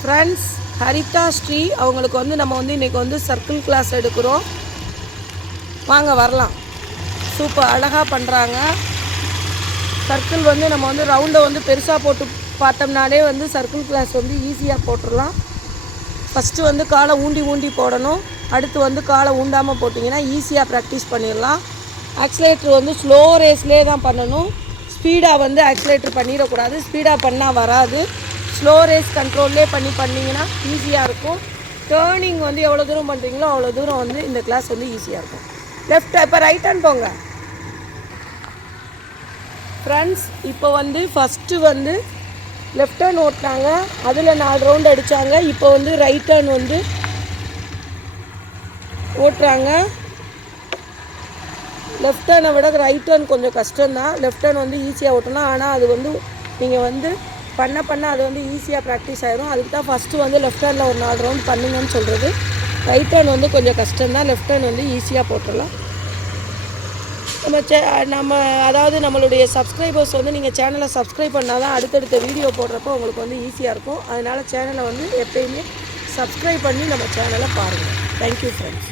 Friends, Haritha Sri அவங்களுக்கு வந்து நம்ம வந்து இன்றைக்கி வந்து சர்க்கிள் கிளாஸ் எடுக்கிறோம். வாங்க வரலாம். சூப்பர் அழகாக பண்ணுறாங்க. சர்க்கிள் வந்து நம்ம வந்து ரவுண்டை வந்து பெருசாக போட்டு பார்த்தோம்னாலே வந்து சர்க்கிள் கிளாஸ் வந்து ஈஸியாக போட்டுடலாம். ஃபஸ்ட்டு வந்து காலை ஊண்டி போடணும். அடுத்து வந்து காலை ஊண்டாமல் போட்டிங்கன்னா ஈஸியாக ப்ராக்டிஸ் பண்ணிடலாம். ஆக்சிலேட்டர் வந்து ஸ்லோ ரேஸ்லேயே தான் பண்ணணும். ஸ்பீடாக வந்து ஆக்சிலேட்டர் பண்ணிடக்கூடாது. ஸ்பீடாக பண்ணால் வராது. ஸ்லோ ரேஸ் கண்ட்ரோல்லே பண்ணிங்கன்னா ஈஸியாக இருக்கும். டேர்னிங் வந்து எவ்வளோ தூரம் பண்ணுறீங்களோ அவ்வளோ தூரம் வந்து இந்த கிளாஸ் வந்து ஈஸியாக இருக்கும். லெஃப்ட் இப்போ ரைட் ஹேண்ட் போங்க ஃப்ரெண்ட்ஸ். இப்போ வந்து ஃபஸ்ட்டு வந்து லெஃப்ட் ஹேண்ட் ஓட்டினாங்க, அதில் 4 ரவுண்டு அடித்தாங்க. இப்போ வந்து ரைட் ஹேண்ட் வந்து ஓட்டுறாங்க. லெஃப்ட் ஹேண்டை விட ரைட் ஹேண்ட் கொஞ்சம் கஷ்டம்தான். லெஃப்ட் ஹேண்ட் வந்து ஈஸியாக ஓட்டணும். ஆனால் அது வந்து நீங்கள் வந்து பண்ண அது வந்து ஈஸியாக ப்ராக்டிஸ் ஆகிடும். அதுக்கு தான் ஃபஸ்ட்டு வந்து லெஃப்ட் ஹேண்டில் ஒரு 4 ரவுண்ட் பண்ணுங்கன்னு சொல்கிறது. ரைட் ஹேண்ட் வந்து கொஞ்சம் கஷ்டம்தான். லெஃப்ட் ஹேண்ட் வந்து ஈஸியாக போட்டுடலாம். நம்ம அதாவது நம்மளுடைய சப்ஸ்கிரைபர்ஸ் வந்து நீங்கள் சேனலை சப்ஸ்கிரைப் பண்ணால் தான் அடுத்தடுத்த வீடியோ போடுறப்போ உங்களுக்கு வந்து ஈஸியாக இருக்கும். அதனால் சேனலை வந்து எப்பயுமே சப்ஸ்கிரைப் பண்ணி நம்ம சேனலை பாருங்கள். Thank you friends.